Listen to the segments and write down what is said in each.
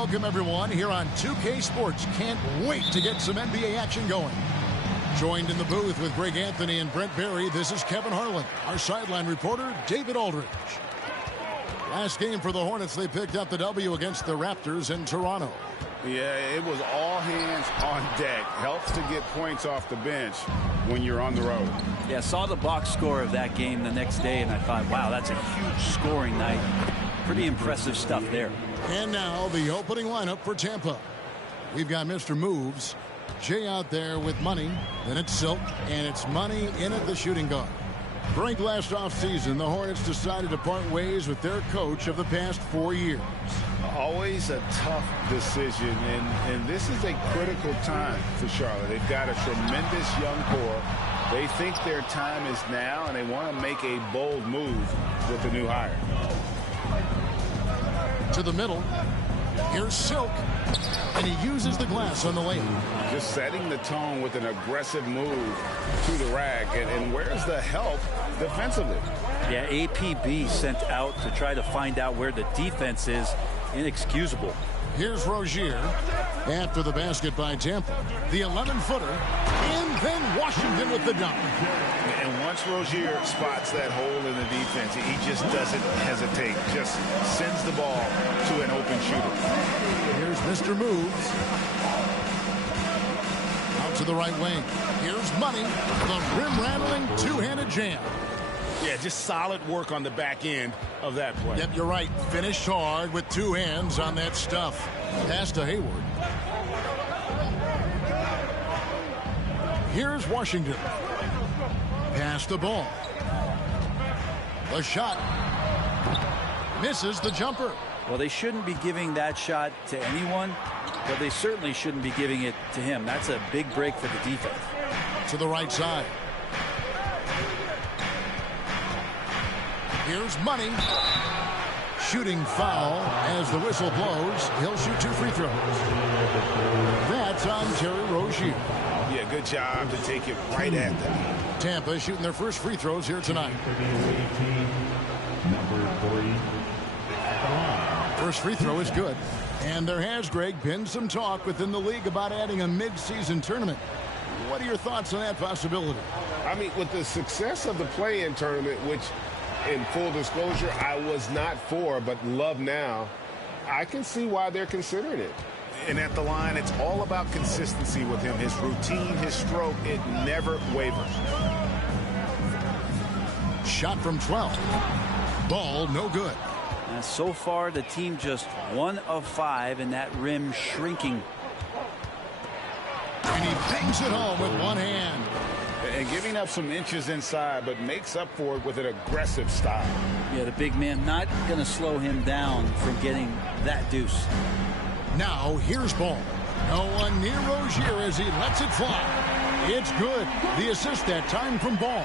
welcome everyone here on 2K Sports. Can't wait to get some NBA action going. Joined in the booth with Greg Anthony and Brent Barry, this is Kevin Harlan. Our sideline reporter, David Aldridge. Last game for the Hornets, they picked up the W against the Raptors in Toronto. Yeah, it was all hands on deck. Helps to get points off the bench when you're on the road. Yeah, saw the box score of that game the next day, and I thought, wow, that's a huge scoring night. Pretty impressive stuff there. And now the opening lineup for Tampa. We've got Mr. Moves, Jay out there with money, then it's Silk, and it's money in at the shooting guard. Frank, last offseason, the Hornets decided to part ways with their coach of the past 4 years. Always a tough decision, and this is a critical time for Charlotte. They've got a tremendous young core. They think their time is now, and they want to make a bold move with the new hire. To the middle. Here's Silk, and he uses the glass on the lane. Just setting the tone with an aggressive move to the rack. And where's the help defensively? Yeah, APB sent out to try to find out where the defense is. Inexcusable. Here's Rozier after the basket by Tampa. The 11-footer, and then Washington with the dunk. And once Rozier spots that hole in the defense, he just doesn't hesitate. Just sends the ball to an open shooter. Here's Mr. Moves. Out to the right wing. Here's Money. The rim-rattling two-handed jam. Yeah, just solid work on the back end of that play. Yep, you're right. Finished hard with two hands on that stuff. Pass to Hayward. Here's Washington. Pass the ball. The shot. Misses the jumper. Well, they shouldn't be giving that shot to anyone, but they certainly shouldn't be giving it to him. That's a big break for the defense. To the right side. Here's Money. Shooting foul as the whistle blows. He'll shoot 2 free throws. That's on Terry Rozier. Yeah, good job to take it right at them. Tampa shooting their first free throws here tonight. First free throw is good. And there has, Greg, been some talk within the league about adding a mid-season tournament. What are your thoughts on that possibility? I mean, with the success of the play-in tournament, which, in full disclosure, I was not for, but love now, I can see why they're considering it. And at the line, it's all about consistency with him. His routine, his stroke, it never wavers. Shot from 12. Ball no good. So far, the team just 1 of 5 in that rim shrinking. And he bangs it home with one hand. And giving up some inches inside, but makes up for it with an aggressive style. Yeah, the big man not going to slow him down from getting that deuce. Now, here's Ball. No one near Rozier as he lets it fly. It's good. The assist that time from Ball.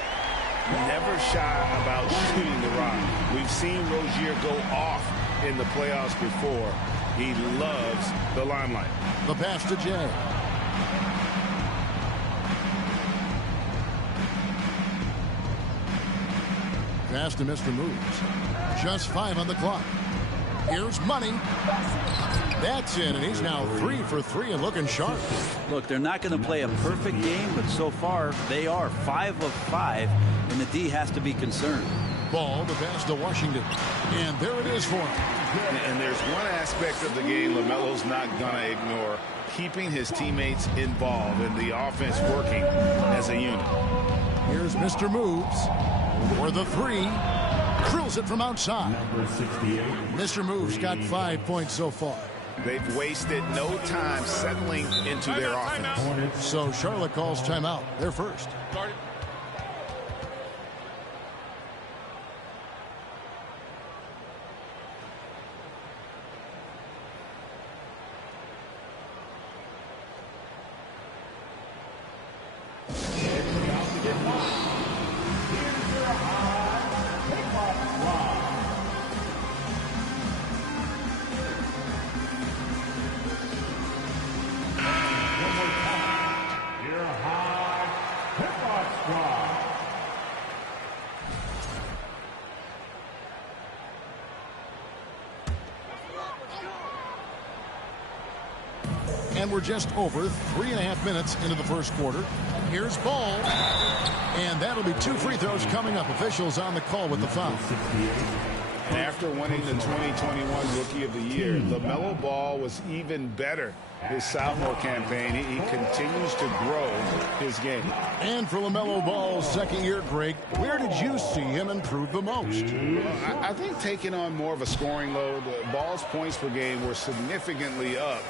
Never shy about shooting the rock. We've seen Rozier go off in the playoffs before. He loves the limelight. The pass to Jay. Pass to Mr. Moves. Just 5 on the clock. Here's Money. That's it, and he's now 3 for 3 and looking sharp. Look, they're not going to play a perfect game, but so far they are 5 of 5, and the D has to be concerned. Ball, the pass to Washington, and there it is for him. And there's one aspect of the game LaMelo's not going to ignore, keeping his teammates involved and the offense working as a unit. Here's Mr. Moves for the 3. Drills it from outside. Mr. Moves got 5 points so far. They've wasted no time settling into their offense. So Charlotte calls timeout. They're first. And we're just over 3.5 minutes into the first quarter. Here's Ball. And that'll be 2 free throws coming up. Officials on the call with the foul. And after winning the 2021 Rookie of the Year, LaMelo Ball was even better his sophomore campaign. He continues to grow his game. And for LaMelo Ball's second year, Greg, where did you see him improve the most? Well, I think taking on more of a scoring load. Ball's points per game were significantly up.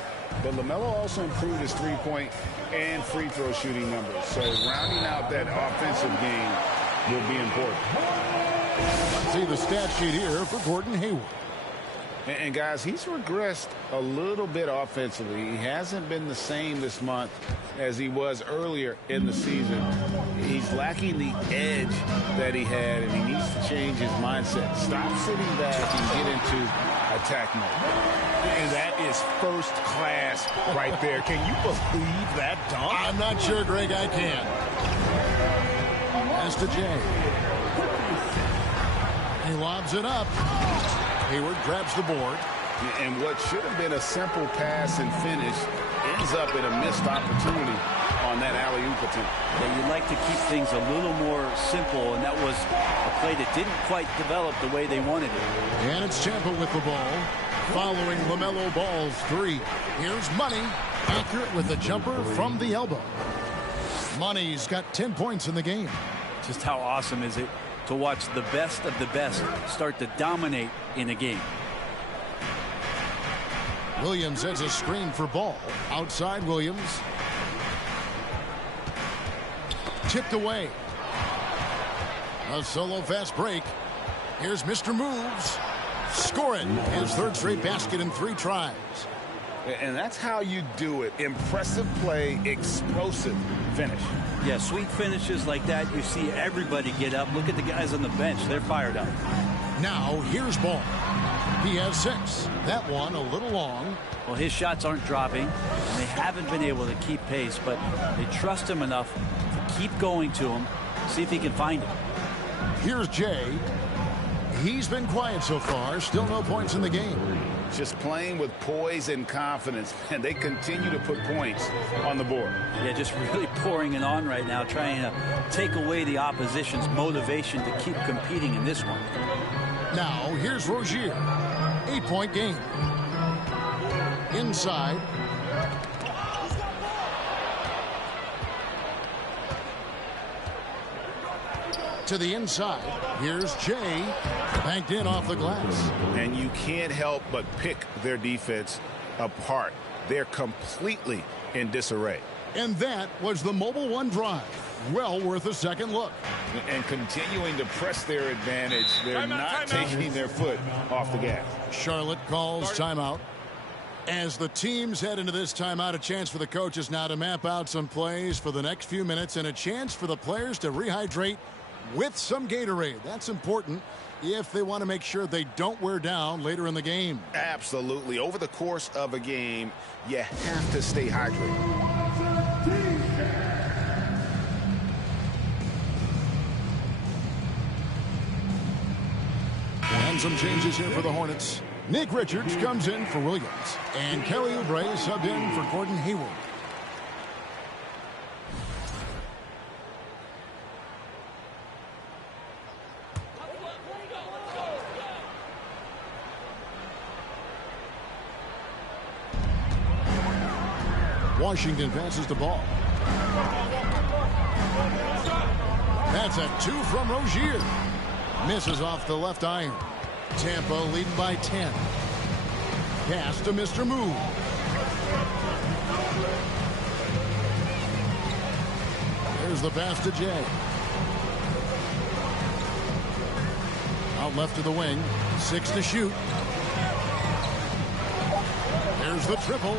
But LaMelo also improved his three-point and free throw shooting numbers. So rounding out that offensive game will be important. Let's see the stat sheet here for Gordon Hayward. And guys, he's regressed a little bit offensively. He hasn't been the same this month as he was earlier in the season. He's lacking the edge that he had, and he needs to change his mindset. Stop sitting back and get into attack mode. And that is first class right there. Can you believe that dunk? I'm not sure, Greg, I can. As to Jay. He lobs it up. Hayward grabs the board. And what should have been a simple pass and finish ends up in a missed opportunity on that alley-oop attempt. Yeah, you'd like to keep things a little more simple, and that was a play that didn't quite develop the way they wanted it. And it's Tampa with the ball, following LaMelo Ball's three. Here's Money, accurate with the jumper from the elbow. Money's got 10 points in the game. Just how awesome is it to watch the best of the best start to dominate in a game. Williams has a screen for Ball. Outside Williams. Tipped away. A solo fast break. Here's Mr. Moves. Scoring his third straight basket in 3 tries. And that's how you do it. Impressive play, explosive finish. Yeah, sweet finishes like that, you see everybody get up. Look at the guys on the bench. They're fired up. Now, here's Ball. He has 6. That one a little long. Well, his shots aren't dropping, and they haven't been able to keep pace, but they trust him enough to keep going to him, see if he can find him. Here's Jay. He's been quiet so far. Still no points in the game. Just playing with poise and confidence, and they continue to put points on the board. Yeah, just really pouring it on right now, trying to take away the opposition's motivation to keep competing in this one. Now, here's Rozier. 8-point game. Inside. To the inside. Here's Jay. Banked in off the glass. And you can't help but pick their defense apart. They're completely in disarray. And that was the Mobile One drive. Well worth a second look. And continuing to press their advantage, they're not taking their foot off the gas. Charlotte calls timeout. As the teams head into this timeout, a chance for the coaches now to map out some plays for the next few minutes and a chance for the players to rehydrate with some Gatorade. That's important if they want to make sure they don't wear down later in the game. Absolutely. Over the course of a game, you have to stay hydrated. And some changes here for the Hornets. Nick Richards comes in for Williams. And Kelly Oubre subbed in for Gordon Hayward. Washington passes the ball. That's a 2 from Rozier. Misses off the left iron. Tampa leading by 10. Pass to Mr. Move. There's the pass to Jay. Out left to the wing. 6 to shoot. There's the triple.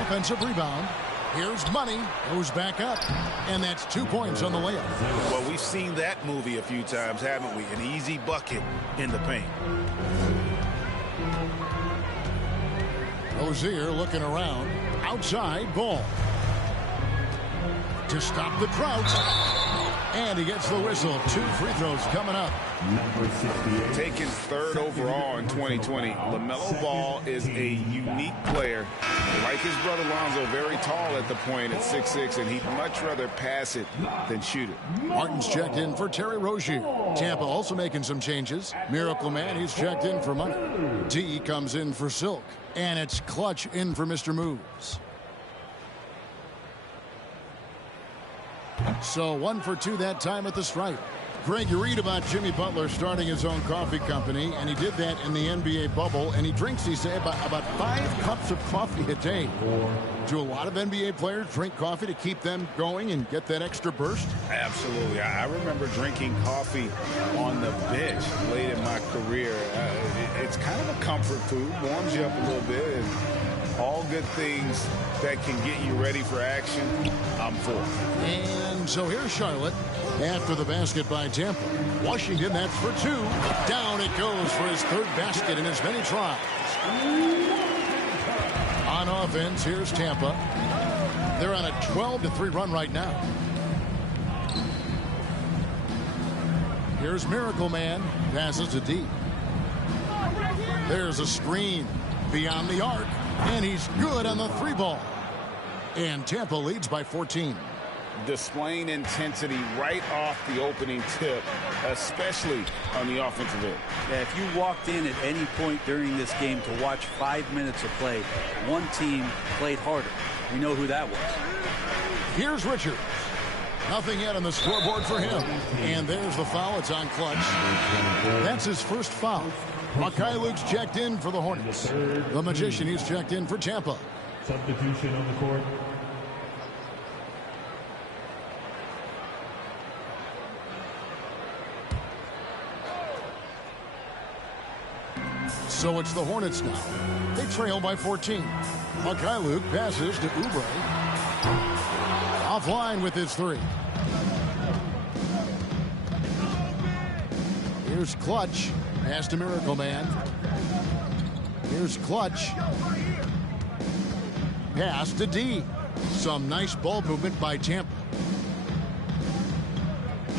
Offensive rebound. Here's Money. Goes back up. And that's 2 points on the layup. Well, we've seen that movie a few times, haven't we? An easy bucket in the paint. Rozier looking around. Outside, Ball. To stop the Trout. And he gets the whistle. 2 free throws coming up. Taken 3rd overall in 2020. LaMelo Ball is a unique player. Like his brother Lonzo, very tall at the point at 6'6", and he'd much rather pass it than shoot it. Martin's checked in for Terry Rozier. Tampa also making some changes. Miracle Man, he's checked in for Money. D comes in for Silk. And it's Clutch in for Mr. Moves. So 1 for 2 that time at the stripe. Greg, you read about Jimmy Butler starting his own coffee company, and he did that in the NBA bubble, and he drinks, he said, about 5 cups of coffee a day. Do a lot of NBA players drink coffee to keep them going and get that extra burst? Absolutely. I remember drinking coffee on the bench late in my career. It's kind of a comfort food, warms you up a little bit, and all good things that can get you ready for action, I'm for. And so here's Charlotte after the basket by Tampa. Washington, that's for 2. Down it goes for his 3rd basket in as many tries. On offense, here's Tampa. They're on a 12-3 run right now. Here's Miracle Man. Passes to D. There's a screen beyond the arc. And he's good on the 3-ball. And Tampa leads by 14. Displaying intensity right off the opening tip, especially on the offensive end. Yeah, if you walked in at any point during this game to watch 5 minutes of play, one team played harder. We know who that was. Here's Richards. Nothing yet on the scoreboard for him. And there's the foul. It's on Clutch. That's his first foul. Luke's checked in for the Hornets. The Magician, he's checked in for Tampa. Substitution on the court. So it's the Hornets now. They trail by 14. Luke passes to Oubre. Offline with his 3. Here's Clutch. Pass to Miracle Man. Here's Clutch. Pass to D. Some nice ball movement by Tampa.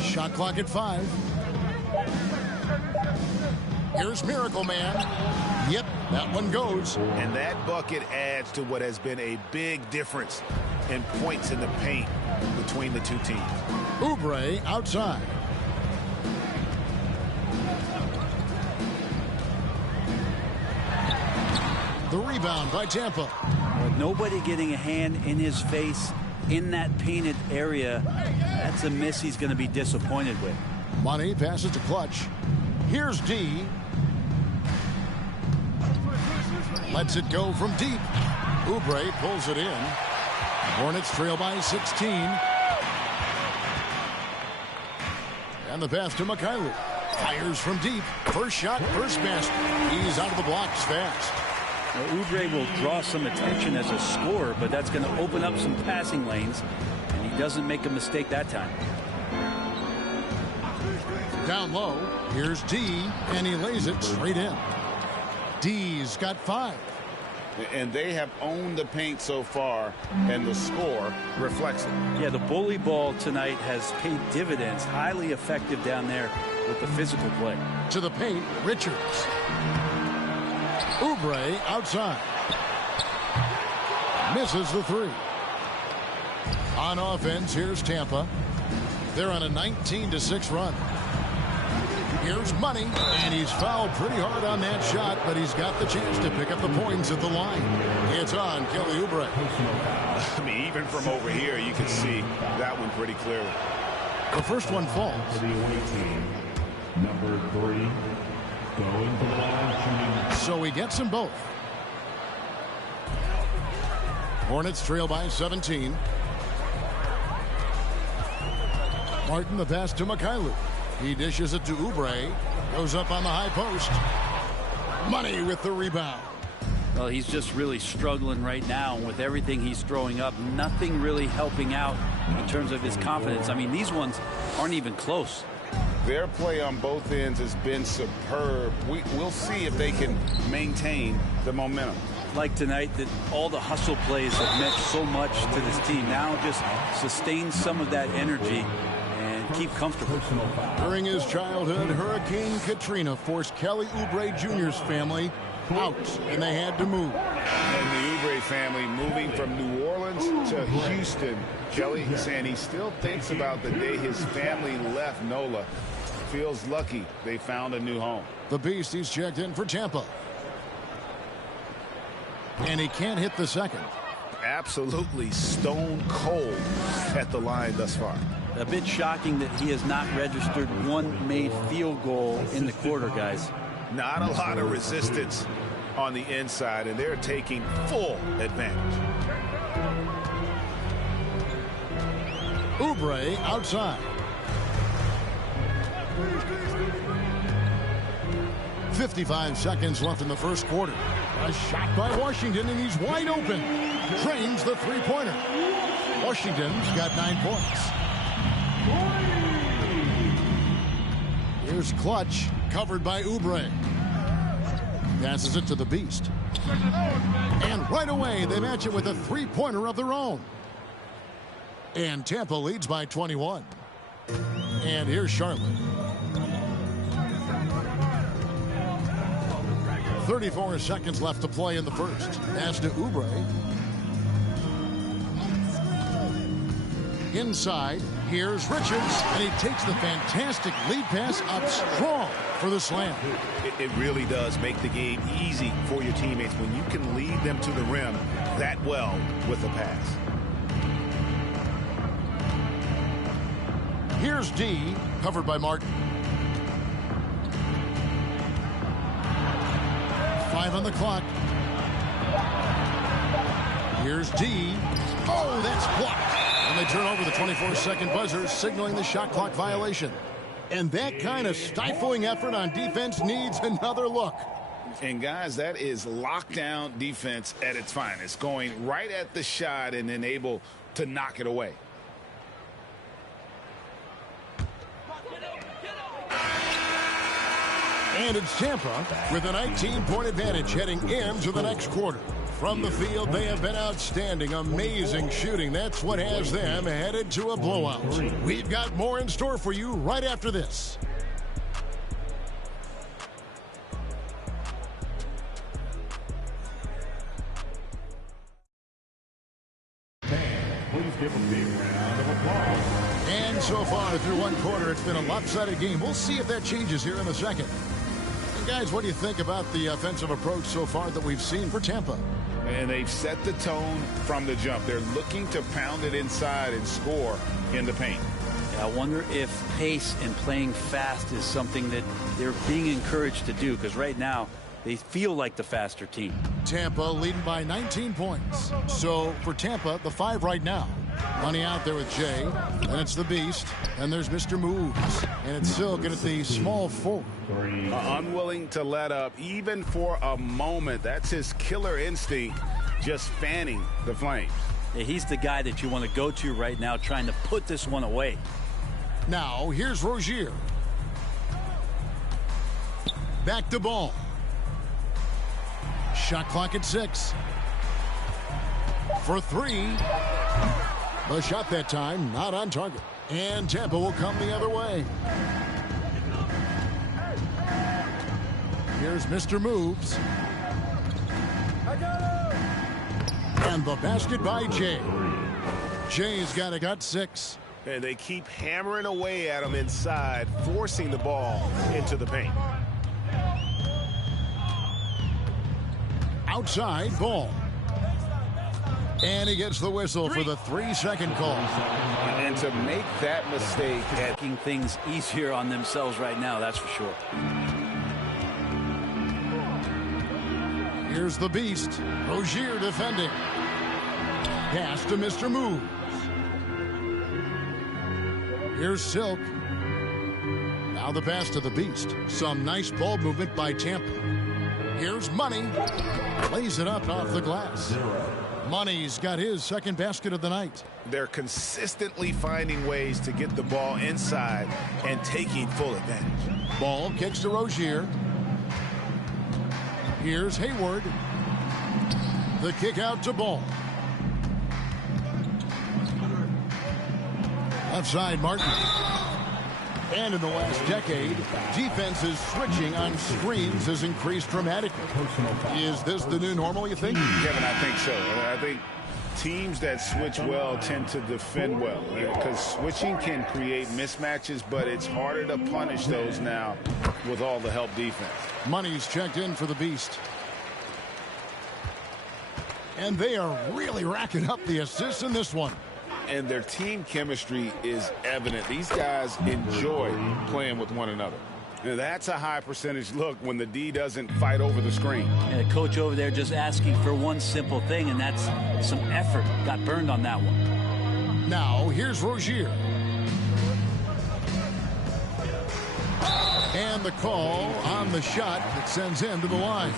Shot clock at 5. Here's Miracle Man. Yep, that one goes. And that bucket adds to what has been a big difference in points in the paint between the two teams. Oubre outside. The rebound by Tampa. With nobody getting a hand in his face in that painted area, that's a miss he's going to be disappointed with. Money passes to Clutch. Here's D. Lets it go from deep. Oubre pulls it in. Hornets trail by 16. And the pass to Mikhailuk. Fires from deep. First shot, first basket. He's out of the blocks fast. Now, Oubre will draw some attention as a scorer, but that's going to open up some passing lanes, and he doesn't make a mistake that time. Down low, here's D, and he lays it straight in. D's got 5. And they have owned the paint so far, and the score reflects it. Yeah, the bully ball tonight has paid dividends. Highly effective down there with the physical play. To the paint, Richards. Oubre outside. Misses the 3. On offense, here's Tampa. They're on a 19-6 run. Here's Money, and he's fouled pretty hard on that shot, but he's got the chance to pick up the points at the line. It's on Kelly Oubre. I mean, even from over here, you can see that one pretty clearly. The first one falls. For the away team, number 3, going to the line, shooting. So he gets them both. Hornets trail by 17. Martin, the pass to Mikhailuk. He dishes it to Oubre. Goes up on the high post. Money with the rebound. Well, he's just really struggling right now with everything he's throwing up. Nothing really helping out in terms of his confidence. I mean, these ones aren't even close. Their play on both ends has been superb. We'll see if they can maintain the momentum. Like tonight, that all the hustle plays have meant so much to this team. Now just sustain some of that energy and keep comfortable. During his childhood, Hurricane Katrina forced Kelly Oubre Jr.'s family out, and they had to move. And the Oubre family moving from New Orleans to Houston. Kelly saying he still thinks about the day his family left NOLA. Feels lucky they found a new home. The Beast, he's checked in for Tampa. And he can't hit the second. Absolutely stone cold at the line thus far. A bit shocking that he has not registered one made field goal in the quarter, guys. Not a lot of resistance on the inside, and they're taking full advantage. Oubre outside. 55 seconds left in the first quarter. A shot by Washington, and he's wide open. Drains the three-pointer. Washington's got 9 points. Here's Clutch, covered by Oubre. Passes it to the Beast. And right away, they match it with a three-pointer of their own. And Tampa leads by 21. And here's Charlotte. 34 seconds left to play in the first. Pass to Oubre. Inside, here's Richards, and he takes the fantastic lead pass up strong for the slam. It really does make the game easy for your teammates when you can lead them to the rim that well with a pass. Here's D, covered by Martin. 5 on the clock. Here's D. Oh, that's blocked. And they turn over the 24-second buzzer, signaling the shot clock violation. And that kind of stifling effort on defense needs another look. And, guys, that is lockdown defense at its finest, going right at the shot and then able to knock it away. And it's Tampa with a 19-point advantage heading into the next quarter. From the field, they have been outstanding. Amazing shooting. That's what has them headed to a blowout. We've got more in store for you right after this. Please give a big round of applause. And so far through one quarter, it's been a lopsided game. We'll see if that changes here in a second. And guys, what do you think about the offensive approach so far that we've seen for Tampa? And they've set the tone from the jump. They're looking to pound it inside and score in the paint. I wonder if pace and playing fast is something that they're being encouraged to do, because right now they feel like the faster team. Tampa leading by 19 points. So for Tampa, the 5 right now. Money out there with Jay, and it's the Beast, and there's Mr. Moves, and it's Silk at the small 4. Unwilling to let up even for a moment. That's his killer instinct, just fanning the flames. Yeah, he's the guy that you want to go to right now, trying to put this one away. Now here's Rozier. Back to Ball. Shot clock at 6. For 3. The shot that time not on target. And Tampa will come the other way. Here's Mr. Moves. And the basket by Jay. Jay's got 6. And they keep hammering away at him inside, forcing the ball into the paint. Outside, Ball. And he gets the whistle for the 3-second call. And to make that mistake, Making things easier on themselves right now, that's for sure. Here's the Beast. Rozier defending. Pass to Mr. Moves. Here's Silk. Now the pass to the Beast. Some nice ball movement by Tampa. Here's Money. Lays it up off the glass. Money's got his second basket of the night. they're consistently finding ways to get the ball inside and taking full advantage. Ball kicks to Rozier. Here's Hayward. The kick out to Ball. Left side, Martin. And in the last decade, defenses switching on screens has increased dramatically. Is this the new normal, you think? Kevin, I think so. I think teams that switch well tend to defend well, because switching can create mismatches, but it's harder to punish those now with all the help defense. Money's checked in for the Beast. And they are really racking up the assists in this one. And their team chemistry is evident. These guys enjoy playing with one another. That's a high percentage look when the D doesn't fight over the screen. And the coach over there just asking for one simple thing, and that's some effort. Got burned on that one. Now, here's Rozier. And the call on the shot that sends him to the line.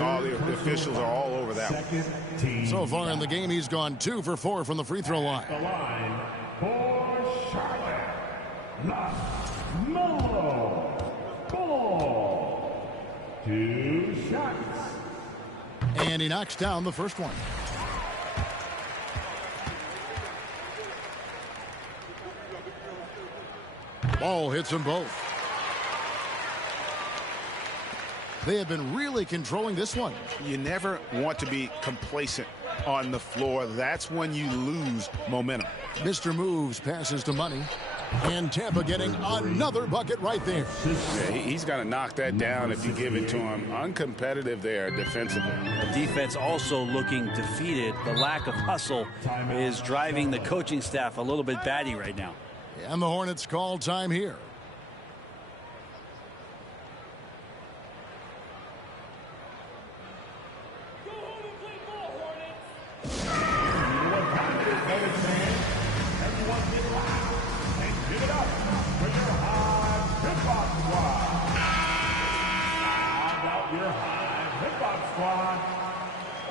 All the officials are all over that one. So far in the game, he's gone 2 for 4 from the free throw line. The line for Charlotte. Melo Ball. 2 shots. And he knocks down the first one. Ball hits them both. They have been really controlling this one. You never want to be complacent on the floor. That's when you lose momentum. Mr. Moves passes to Money. And Tampa getting another bucket right there. Yeah, he's got to knock that down if you give it to him. Uncompetitive there defensively. The defense also looking defeated. The lack of hustle is driving the coaching staff a little bit batty right now. And the Hornets call time here.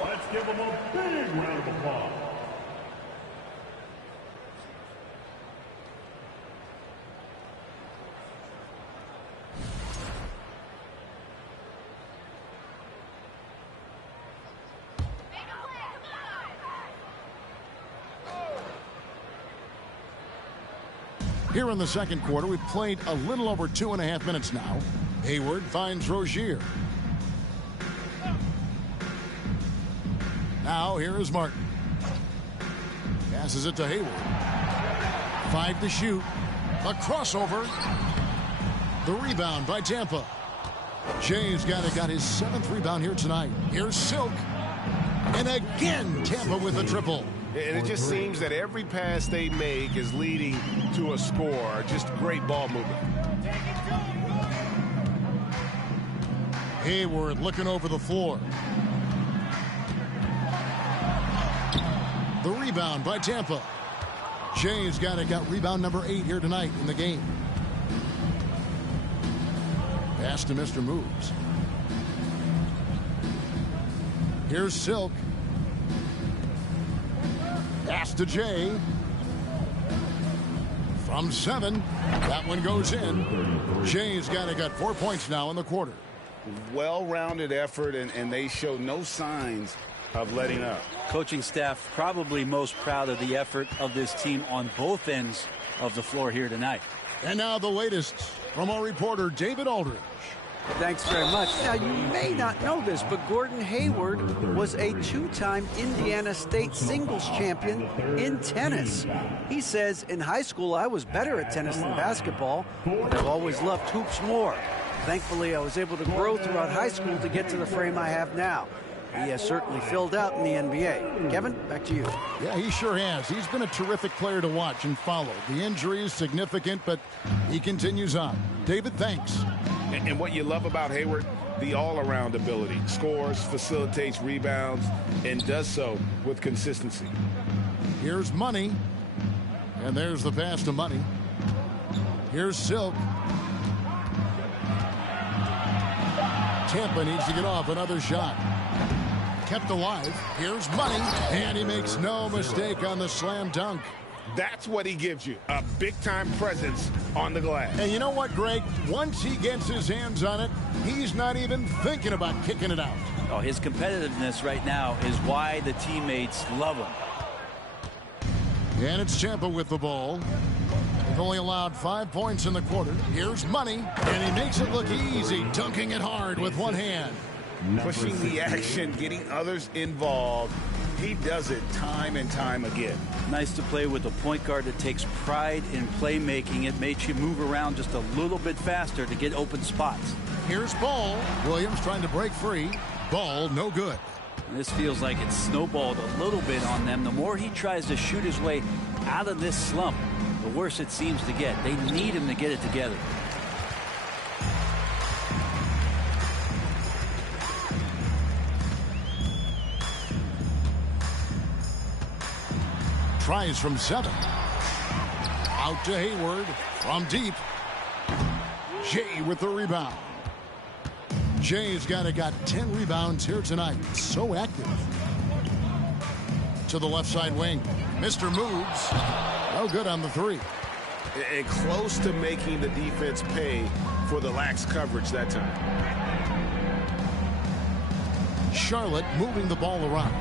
Let's give them a big round of applause. Here in the second quarter, we've played a little over 2.5 minutes now. Hayward finds Rozier. Now here is Martin. Passes it to Hayward. 5 to shoot. A crossover. The rebound by Tampa. James got his 7th rebound here tonight. Here's Silk. And again, Tampa with a triple. And it just seems that every pass they make is leading to a score. Just great ball movement. Hayward looking over the floor. The rebound by Tampa. James got rebound number 8 here tonight in the game. Pass to Mr. Moves. Here's Silk. Pass to Jay. From 7. That one goes in. Jay's got 4 points now in the quarter. Well-rounded effort, and they show no signs of letting up. Coaching staff probably most proud of the effort of this team on both ends of the floor here tonight. And now the latest from our reporter, David Aldridge. Thanks very much. Now, you may not know this, but Gordon Hayward was a 2-time Indiana State singles champion in tennis. He says, in high school, I was better at tennis than basketball, but I've always loved hoops more. Thankfully, I was able to grow throughout high school to get to the frame I have now. He has certainly filled out in the NBA. Kevin, back to you. Yeah, he sure has. He's been a terrific player to watch and follow. The injury is significant, but he continues on. David, thanks. And what you love about Hayward, the all-around ability. Scores, facilitates rebounds, and does so with consistency. Here's Money. And there's the pass to Money. Here's Silk. Tampa needs to get off another shot. Kept alive. Here's Money. And he makes no mistake on the slam dunk. That's what he gives you, a big-time presence on the glass. And you know what, Greg? Once he gets his hands on it, he's not even thinking about kicking it out. Oh, his competitiveness right now is why the teammates love him. And it's Tampa with the ball. They've only allowed 5 points in the quarter. Here's Money, and he makes it look easy, dunking it hard with one hand. Pushing the action, getting others involved. He does it time and time again. Nice to play with a point guard that takes pride in playmaking. It makes you move around just a little bit faster to get open spots. Here's Ball. Williams trying to break free. Ball, no good. And this feels like it's snowballed a little bit on them. The more he tries to shoot his way out of this slump, the worse it seems to get. They need him to get it together. Tries from 7. Out to Hayward from deep. Jay with the rebound. Jay's got 10 rebounds here tonight. So active. To the left side wing. Mr. moves. No good on the 3. And close to making the defense pay for the lax coverage that time. Charlotte moving the ball around.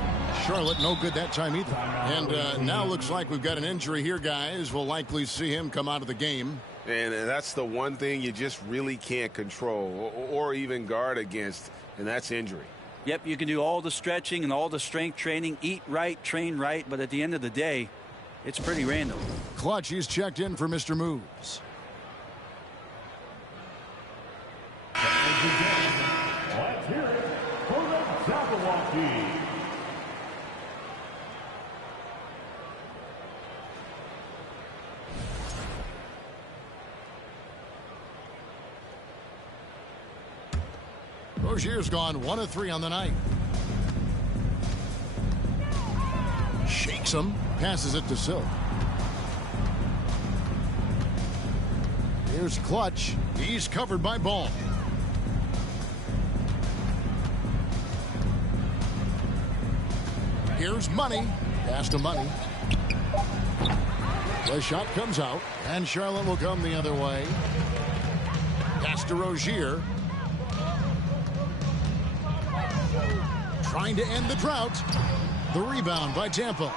Charlotte no good that time either. And now looks like we've got an injury here, guys. We'll likely see him come out of the game. And that's the one thing you just really can't control or even guard against, and that's injury. Yep, you can do all the stretching and all the strength training, eat right, train right, but at the end of the day, it's pretty random. Clutch, he's checked in for Mr. Moves. Let's hear it for the Jabberwocky. Rozier's gone 1 of 3 on the night. Shakes him, passes it to Silk. Here's Clutch. He's covered by Ball. Here's Money. Pass to Money. The shot comes out, and Charlotte will come the other way. Pass to Rozier. Trying to end the drought. The rebound by Tampa.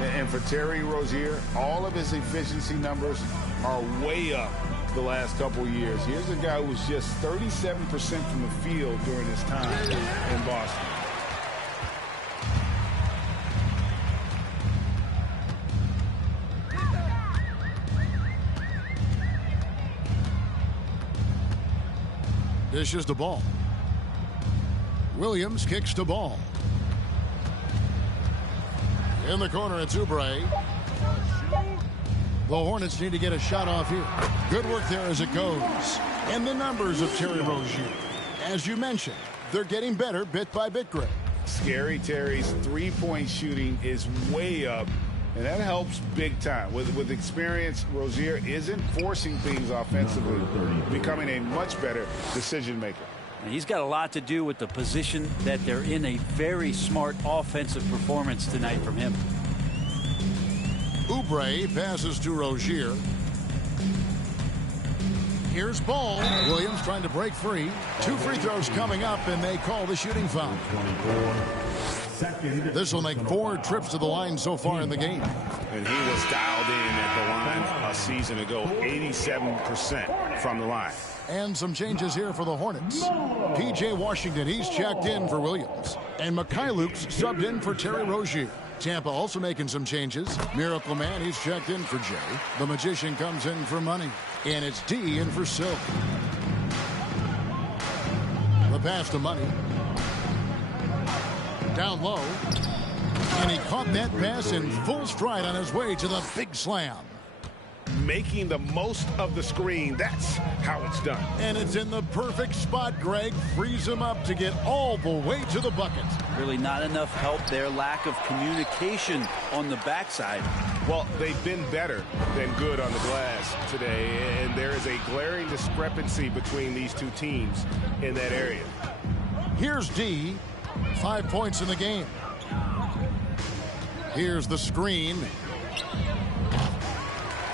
And for Terry Rozier, all of his efficiency numbers are way up the last couple years. Here's a guy who was just 37% from the field during his time in Boston. Dishes the ball. Williams kicks the ball. In the corner, it's Oubre. The Hornets need to get a shot off here. Good work there as it goes. And the numbers of Terry Rozier. As you mentioned, they're getting better bit by bit, Greg. Scary Terry's three-point shooting is way up, and that helps big time. With experience, Rozier isn't forcing things offensively, becoming a much better decision maker. He's got a lot to do with the position that they're in. A very smart offensive performance tonight from him. Oubre passes to Rozier. Here's Ball. Williams trying to break free. 2 free throws coming up, and they call the shooting foul. This will make 4 trips to the line so far in the game. And he was dialed in at the line a season ago, 87% from the line. And some changes here for the Hornets. P.J. Washington, he's checked in for Williams. And Mikhailuk's subbed in for Terry Rozier. Tampa also making some changes. Miracle Man, he's checked in for Jay. The Magician comes in for Money. And it's D in for Silk. The pass to Money. Down low. And he caught that pass in full stride on his way to the big slam. Making the most of the screen. That's how it's done. And it's in the perfect spot, Greg. Frees him up to get all the way to the bucket. Really not enough help there. Lack of communication on the backside. Well, they've been better than good on the glass today, and there is a glaring discrepancy between these two teams in that area. Here's D. 5 points in the game. Here's the screen.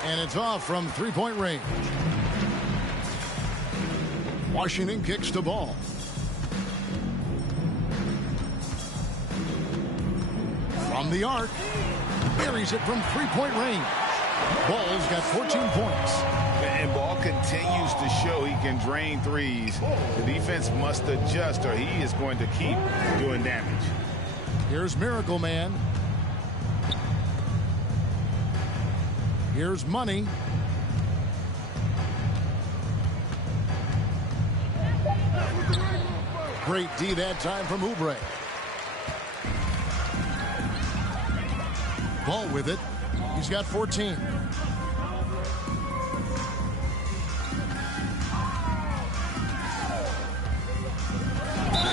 And it's off from three-point range. Washington kicks the ball. From the arc. Buries it from three-point range. Ball's got 14 points. And Ball continues to show he can drain threes. The defense must adjust or he is going to keep doing damage. Here's Miracle Man. Here's Money. Great D that time from Oubre. Ball with it. He's got 14.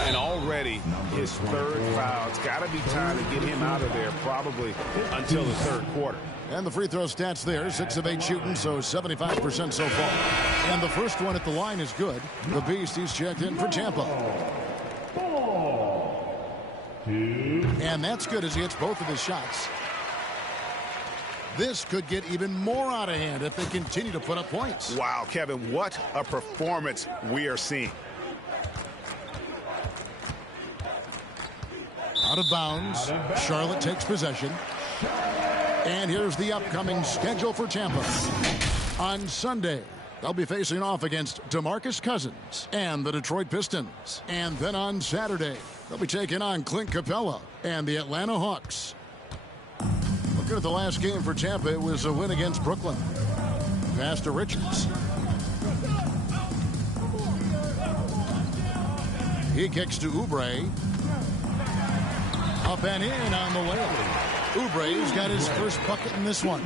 And already his third foul. It's got to be time to get him out of there probably until the third quarter. And the free throw stats there, 6 of 8 shooting, so 75% so far. And the first one at the line is good. The Beast, he's checked in for Tampa. And that's good as he hits both of his shots. This could get even more out of hand if they continue to put up points. Wow, Kevin, what a performance we are seeing. Out of bounds. Charlotte takes possession. And here's the upcoming schedule for Tampa. On Sunday, they'll be facing off against DeMarcus Cousins and the Detroit Pistons. And then on Saturday, they'll be taking on Clint Capella and the Atlanta Hawks. Looking at the last game for Tampa, it was a win against Brooklyn. Pass to Richards. He kicks to Oubre. Up and in on the layup. Oubre's got his first bucket in this one.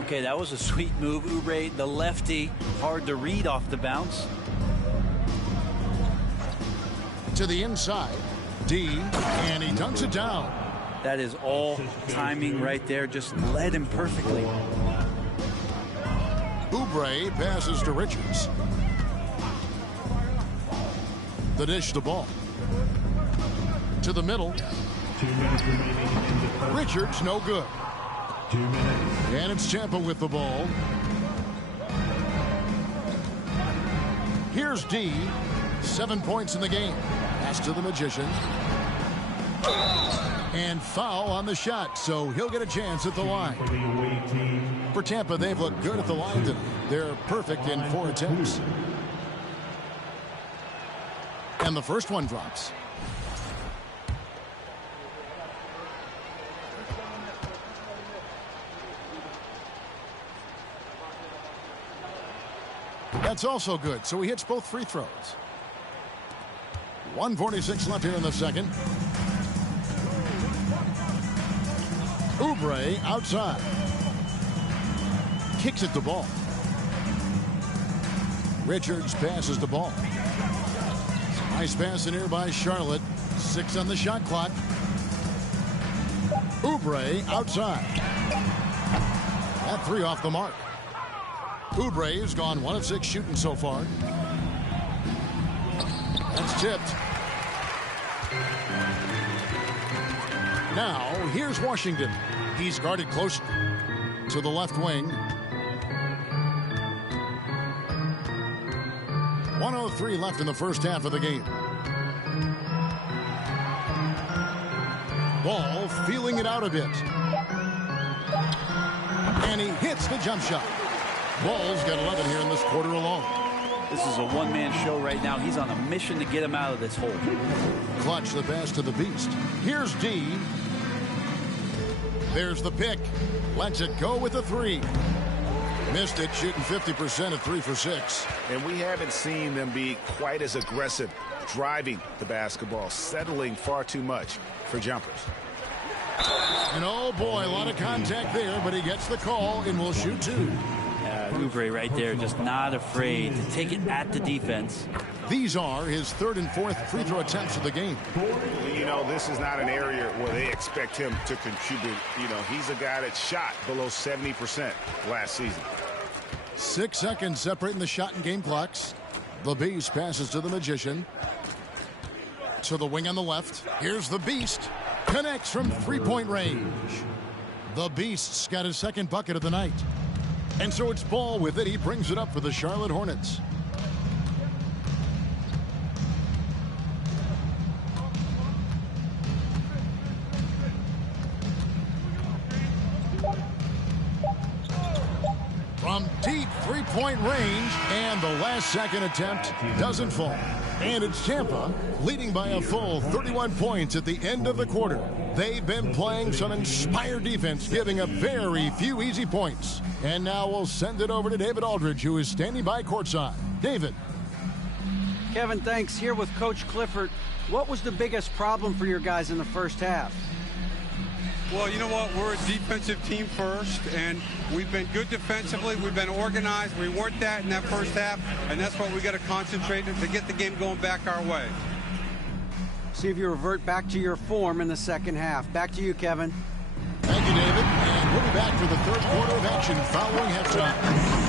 Okay, that was a sweet move. Oubre, the lefty, hard to read off the bounce. To the inside. D, and he dunks it down. That is all timing right there. Just led him perfectly. Oubre passes to Richards. The dish the ball. To the middle. 2 minutes remaining in the first. Richards, no good. 2 minutes. And it's Tampa with the ball. Here's D. 7 points in the game. Pass to the Magician. And foul on the shot, so he'll get a chance at the line. For the away team. For Tampa, they've looked good at the line today. They're perfect in 4 attempts. And the first one drops. That's also good, so he hits both free throws. 1:46 left here in the second. Oubre outside. Kicks at the ball. Richards passes the ball. Nice pass in here by Charlotte. 6 on the shot clock. Oubre outside. That 3 off the mark. Oubre has gone 1 of 6 shooting so far. That's tipped. Now, here's Washington. He's guarded close to the left wing. 1:03 left in the first half of the game. Ball feeling it out a bit. And he hits the jump shot. Ball's got 11 here in this quarter alone. This is a one-man show right now. He's on a mission to get him out of this hole. Clutch the pass to the Beast. Here's D. There's the pick. Lets it go with a 3. Missed it, shooting 50% at 3 for 6. And we haven't seen them be quite as aggressive driving the basketball, settling far too much for jumpers. And oh boy, a lot of contact there, but he gets the call and will shoot 2. Oubre right there, just not afraid to take it at the defense. These are his 3rd and 4th free throw attempts of the game. You know, this is not an area where they expect him to contribute. You know, he's a guy that shot below 70% last season. 6 seconds separating the shot and game clocks. The Beast passes to the Magician. To the wing on the left. Here's the Beast. Connects from 3-point range. The Beast's got his 2nd bucket of the night. And so it's Ball with it. He brings it up for the Charlotte Hornets. And the last-second attempt doesn't fall. And it's Tampa leading by a full 31 points at the end of the quarter. They've been playing some inspired defense, giving up very few easy points. And now we'll send it over to David Aldridge, who is standing by courtside. David. Kevin, thanks. Here with Coach Clifford. What was the biggest problem for your guys in the first half? Well, you know what? We're a defensive team first, and we've been good defensively. We've been organized. We weren't that in that first half, and that's what we got to concentrate on to get the game going back our way. See if you revert back to your form in the second half. Back to you, Kevin. Thank you, David. And we'll be back for the third quarter of action following halftime.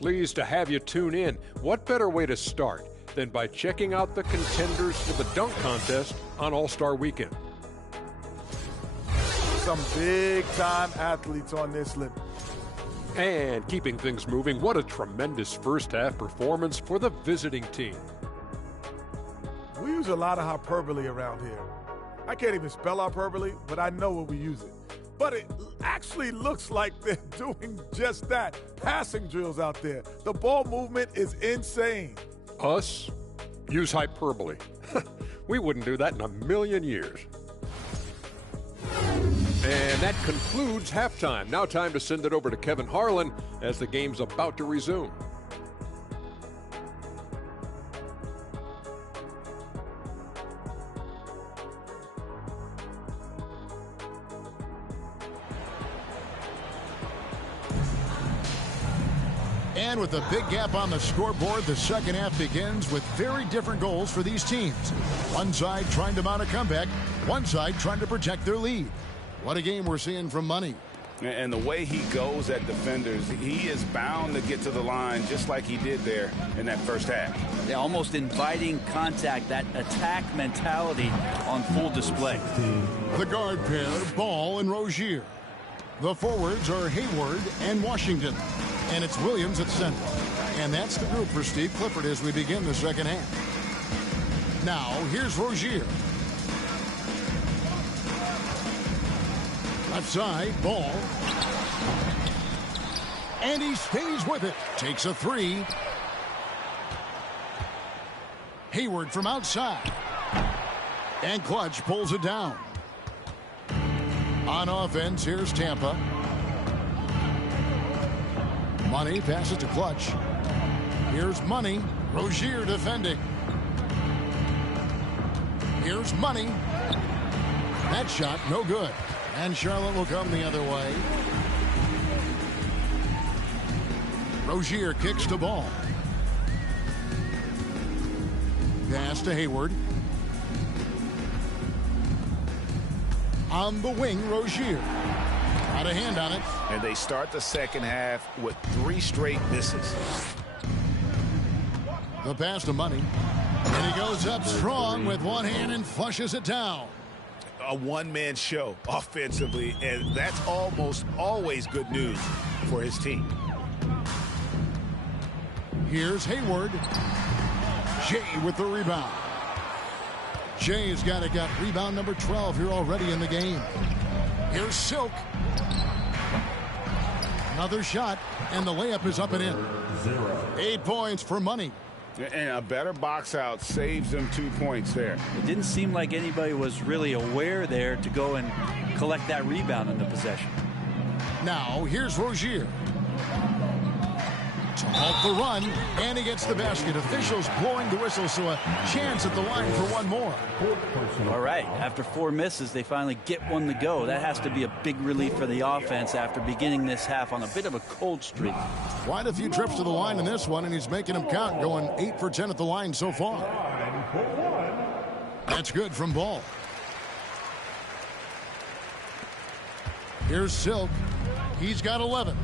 Pleased to have you tune in. What better way to start than by checking out the contenders for the dunk contest on All-Star Weekend? Some big-time athletes on this list. And keeping things moving, what a tremendous first-half performance for the visiting team. We use a lot of hyperbole around here. I can't even spell hyperbole, but I know what we use it. But it actually looks like they're doing just that. Passing drills out there. The ball movement is insane. Us? Use hyperbole. We wouldn't do that in a million years. And that concludes halftime. Now time to send it over to Kevin Harlan as the game's about to resume. And with a big gap on the scoreboard, the second half begins with very different goals for these teams. One side trying to mount a comeback, one side trying to protect their lead. What a game we're seeing from Money. And the way he goes at defenders, he is bound to get to the line just like he did there in that first half. Yeah, almost inviting contact, that attack mentality on full display. The guard pair, Ball and Rozier. The forwards are Hayward and Washington. And it's Williams at center. And that's the group for Steve Clifford as we begin the second half. Now, here's Rozier. Left side, Ball. And he stays with it. Takes a three. Hayward from outside. And Clutch pulls it down. On offense, here's Tampa. Money passes to Clutch. Here's Money. Rozier defending. Here's Money. That shot, no good. And Charlotte will come the other way. Rozier kicks to Ball. Pass to Hayward. On the wing, Rozier. Got a hand on it. And they start the second half with 3 straight misses. The pass to Money. And he goes up strong with one hand and flushes it down. A one-man show offensively, and that's almost always good news for his team. Here's Hayward. Jay with the rebound. Jay's got rebound number 12 here already in the game. Here's Silk. Another shot, and the layup is up and in. 8 points for Money. And a better box out saves them 2 points there. It didn't seem like anybody was really aware there to go and collect that rebound in the possession. Now, here's Rozier. To halt the run, and he gets the basket. Officials blowing the whistle, so a chance at the line for one more. All right, after 4 misses, they finally get one to go. That has to be a big relief for the offense after beginning this half on a bit of a cold streak. Quite a few trips to the line in this one, and he's making them count, going 8 for 10 at the line so far. That's good from Ball. Here's Silk. He's got 11.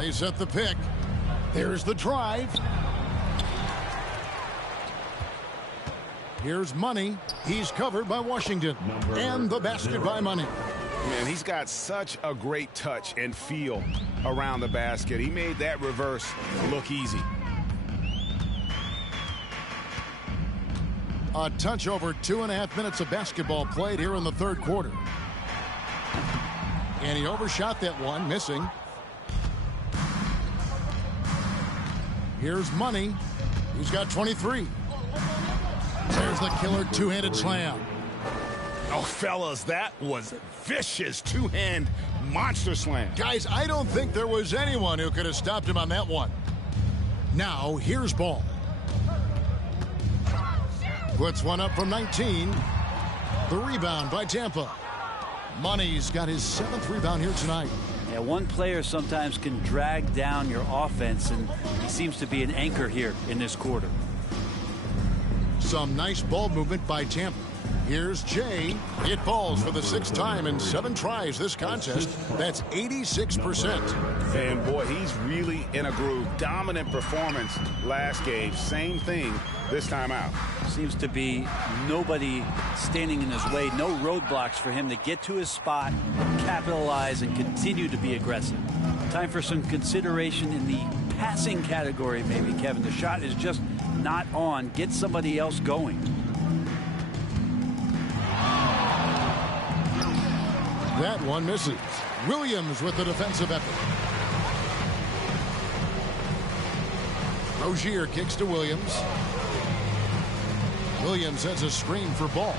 They set the pick. There's the drive. Here's Money. He's covered by Washington. And the basket by Money. Man, he's got such a great touch and feel around the basket. He made that reverse look easy. A touch over 2.5 minutes of basketball played here in the third quarter. And he overshot that one, missing. Here's Money. He's got 23. There's the killer two-handed slam. Oh, fellas, that was vicious two-hand monster slam. Guys, I don't think there was anyone who could have stopped him on that one. Now, here's Ball. Puts one up from 19. The rebound by Tampa. Money's got his 7th rebound here tonight. Yeah, one player sometimes can drag down your offense, and he seems to be an anchor here in this quarter. Some nice ball movement by Tampa. Here's Jay. It falls for the 6th time in 7 tries this contest. That's 86%. And boy, he's really in a groove. Dominant performance last game. Same thing this time out. Seems to be nobody standing in his way. No roadblocks for him to get to his spot, capitalize, and continue to be aggressive. Time for some consideration in the passing category, maybe, Kevin. The shot is just not on. Get somebody else going. That one misses. Williams with the defensive effort. Rozier kicks to Williams. Williams has a screen for Ball.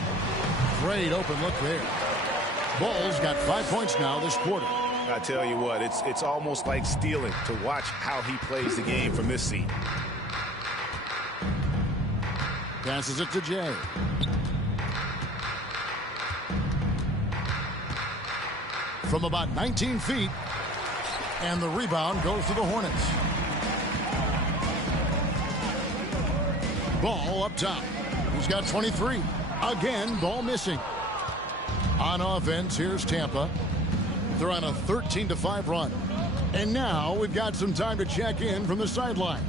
Great open look there. Ball's got 5 points now this quarter. I tell you what, it's almost like stealing to watch how he plays the game from this seat. Passes it to Jay. From about 19 feet. And the rebound goes to the Hornets. Ball up top. He's got 23. Again, Ball missing. On offense, here's Tampa. They're on a 13-5 run. And now we've got some time to check in from the sidelines.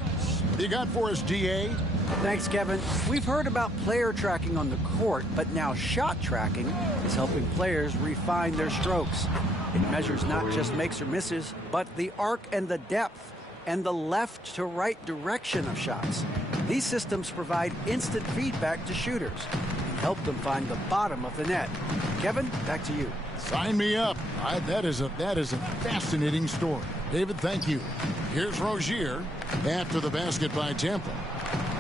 You got for us, DA? Thanks, Kevin. We've heard about player tracking on the court, but now shot tracking is helping players refine their strokes. It measures not just makes or misses, but the arc and the depth and the left to right direction of shots. These systems provide instant feedback to shooters and help them find the bottom of the net. Kevin, back to you. Sign me up. That is a fascinating story. David, thank you. Here's Rozier after the basket by Tampa.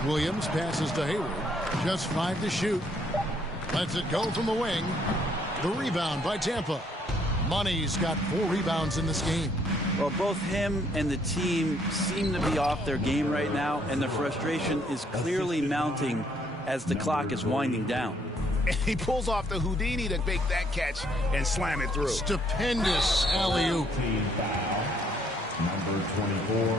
Williams passes to Hayward. Just 5 to shoot. Lets it go from the wing. The rebound by Tampa. Money's got 4 rebounds in this game. Well, both him and the team seem to be off their game right now, and the frustration is clearly mounting as the clock is winding down. And he pulls off the Houdini to make that catch and slam it through. Stupendous alley-oop. Team foul. Number 24.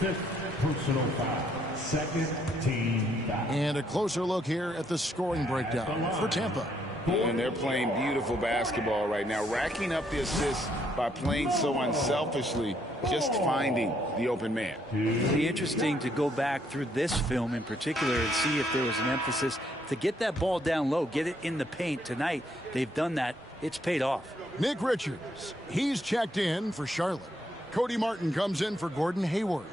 5th personal foul. 2nd team foul. And a closer look here at the scoring breakdown for Tampa. And they're playing beautiful basketball right now, racking up the assists by playing so unselfishly, just finding the open man. It'll be interesting to go back through this film in particular and see if there was an emphasis to get that ball down low, get it in the paint. Tonight, they've done that. It's paid off. Nick Richards, he's checked in for Charlotte. Cody Martin comes in for Gordon Hayward.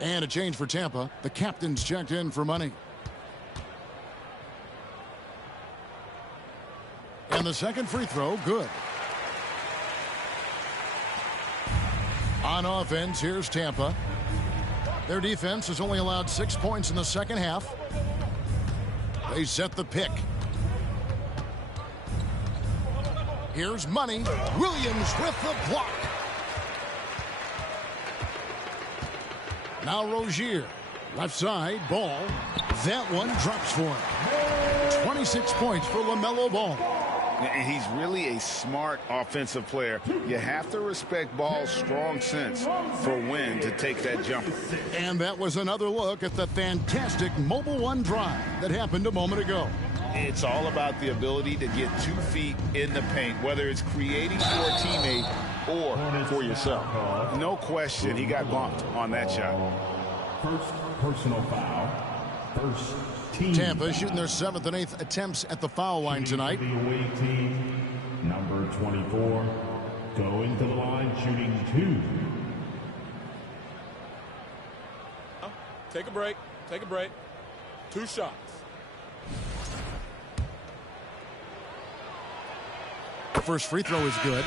And a change for Tampa. The captain's checked in for Money. And the second free throw, good. On offense, here's Tampa. Their defense has only allowed 6 points in the second half. They set the pick. Here's Money. Williams with the block. Now Rozier. Left side, Ball. That one drops for him. 26 points for LaMelo Ball. And he's really a smart offensive player. You have to respect Ball's strong sense for when to take that jumper. And that was another look at the fantastic Mobile One drive that happened a moment ago. It's all about the ability to get 2 feet in the paint, whether it's creating for a teammate or for yourself. No question, he got bumped on that shot. First personal foul. First team. Tampa shooting their 7th and 8th attempts at the foul line tonight. The away team, number 24, going to the line, shooting 2. Take a break. Take a break. 2 shots. The first free throw is good.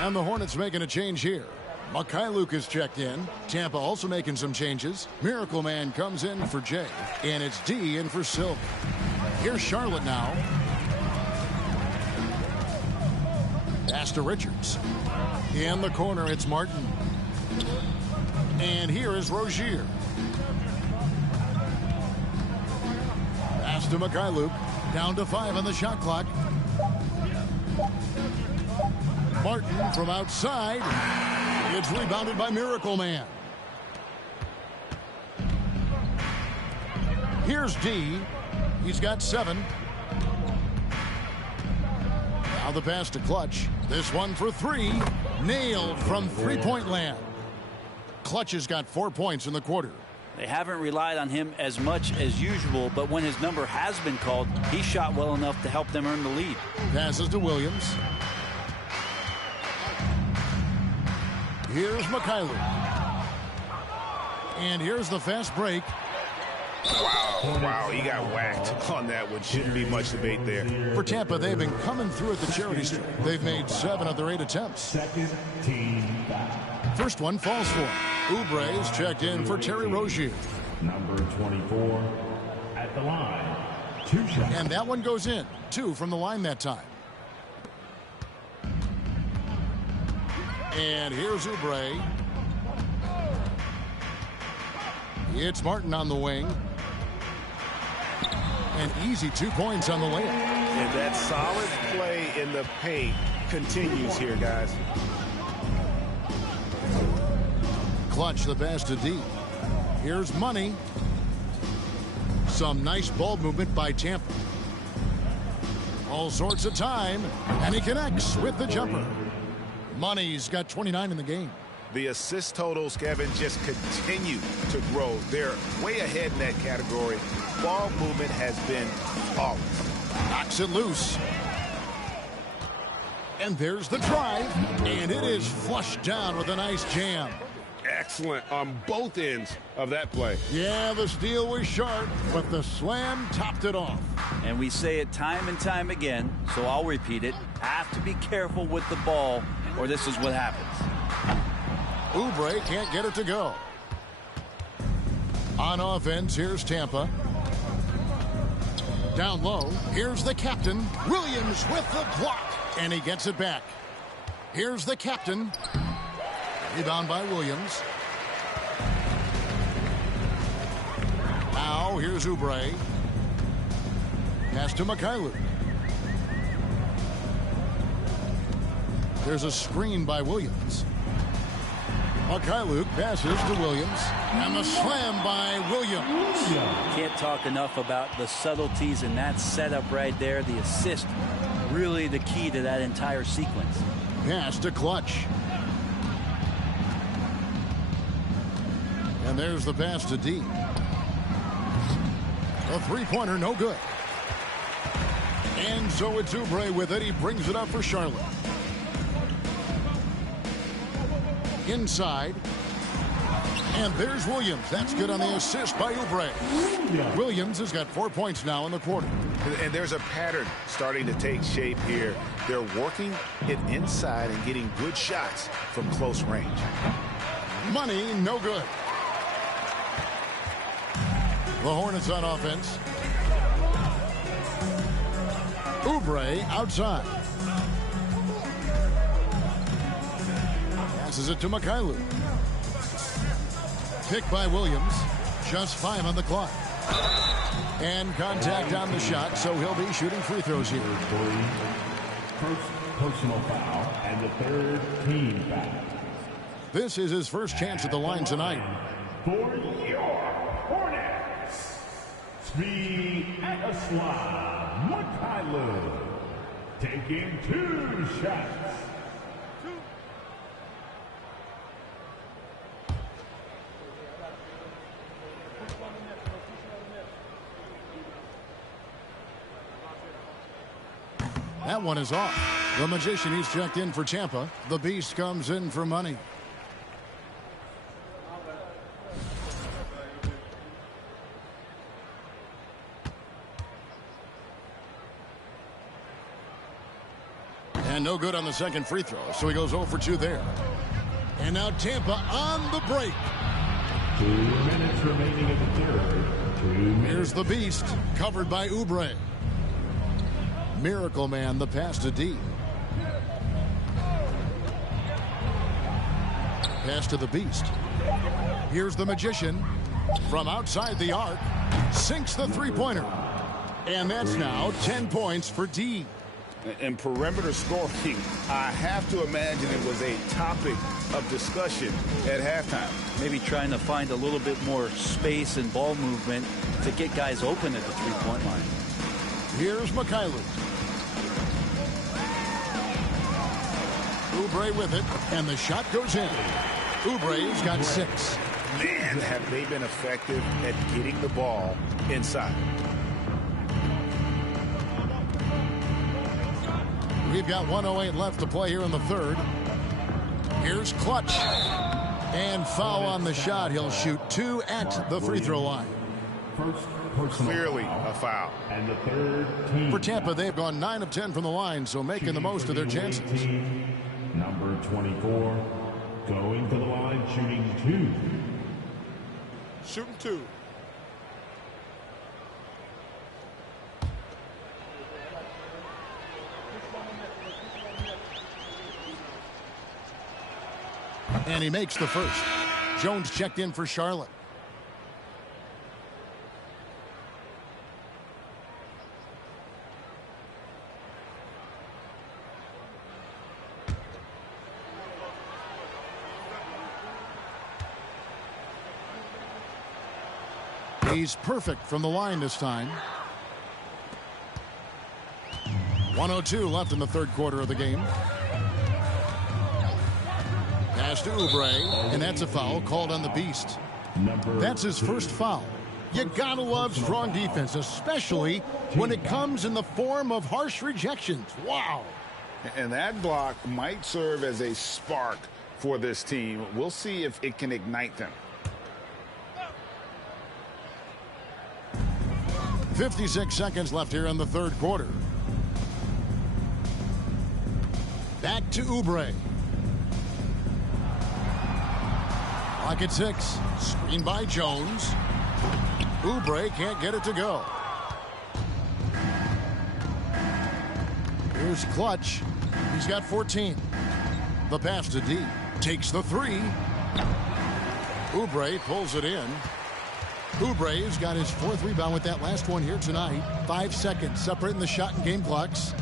And the Hornets making a change here. Mikhailuk is checked in. Tampa also making some changes. Miracle Man comes in for Jay. And it's D in for Silk. Here's Charlotte now. Pass to Richards. In the corner, it's Martin. And here is Rozier. Pass to Mikhailuk. Down to 5 on the shot clock. Martin from outside. It's rebounded by Miracle Man. Here's D. He's got 7. Now the pass to Clutch. This one for 3. Nailed from three-point land. Clutch has got 4 points in the quarter. They haven't relied on him as much as usual, but when his number has been called, he shot well enough to help them earn the lead. Passes to Williams. Here's Mikhailuk. And here's the fast break. Wow, he got whacked on that one. Shouldn't be much debate there. For Tampa, they've been coming through at the charity stripe. They've made 7 of their 8 attempts. Second team foul. First one falls for him. Oubre is checked in for Terry Rozier. Number 24 at the line. 2 shots. And that one goes in. 2 from the line that time. And here's Oubre. It's Martin on the wing. An easy 2 points on the layup. And that solid play in the paint continues here, guys. Clutch the pass to D. Here's Money. Some nice ball movement by Tampa. All sorts of time. And he connects with the jumper. Money's got 29 in the game. The assist totals, Kevin, just continue to grow. They're way ahead in that category. Ball movement has been flawless. Knocks it loose. And there's the drive. And it is flushed down with a nice jam. Excellent on both ends of that play. Yeah, the steal was sharp, but the slam topped it off. And we say it time and time again, so I'll repeat it. Have to be careful with the ball, or this is what happens. Oubre can't get it to go. On offense, here's Tampa. Down low, here's the captain. Williams with the block, and he gets it back. Here's the captain. Rebound by Williams. Now, here's Oubre. Pass to Mikhailuk. There's a screen by Williams. Mikhailuk passes to Williams. And the slam by Williams. Can't talk enough about the subtleties in that setup right there. The assist, really the key to that entire sequence. Pass to Clutch. And there's the pass to D. A three-pointer, no good. And so it's Oubre with it. He brings it up for Charlotte. Inside. And there's Williams. That's good on the assist by Oubre. Williams has got 4 points now in the quarter. And there's a pattern starting to take shape here. They're working it inside and getting good shots from close range. Money, no good. The Hornets on offense. Oubre outside. Passes it to Mikhailuk. Picked by Williams. Just 5 on the clock. And contact on the shot, so he'll be shooting free throws here. First personal foul and the third team foul. This is his first chance at the line tonight. For your Hornets, Speed Etislav Mikhailuk taking 2 shots. That one is off. The Magician, he's checked in for Tampa. The Beast comes in for money. And no good on the second free throw, so he goes 0 for 2 there. And now Tampa on the break. 2 minutes remaining in the third. Here's the Beast, covered by Oubre. Miracle Man, the pass to D. Pass to the Beast. Here's the Magician. From outside the arc, sinks the three-pointer. And that's now 10 points for D. And perimeter scoring, I have to imagine it was a topic of discussion at halftime. Maybe trying to find a little bit more space and ball movement to get guys open at the three-point line. Here's Mikhailuk. Oubre with it, and the shot goes in. Oubre's got 6. Man, have they been effective at getting the ball inside. We've got 1:08 left to play here in the third. Here's Clutch. And foul on the shot. He'll shoot 2 at the free throw line. Clearly a foul. And the third team. For Tampa, they've gone 9 of 10 from the line, so making the most of their chances. Number 24, going to the line, shooting 2. Shooting 2. And he makes the first. Jones checked in for Charlotte. He's perfect from the line this time. 1:02 left in the third quarter of the game. Pass to Oubre, and that's a foul called on the Beast. That's his first foul. You gotta love strong defense, especially when it comes in the form of harsh rejections. Wow. And that block might serve as a spark for this team. We'll see if it can ignite them. 56 seconds left here in the third quarter. Back to Oubre. Clock at 6. Screen by Jones. Oubre can't get it to go. Here's Clutch. He's got 14. The pass to D. Takes the 3. Oubre pulls it in. Oubre's got his 4th rebound with that last one here tonight. 5 seconds separating the shot and game clocks.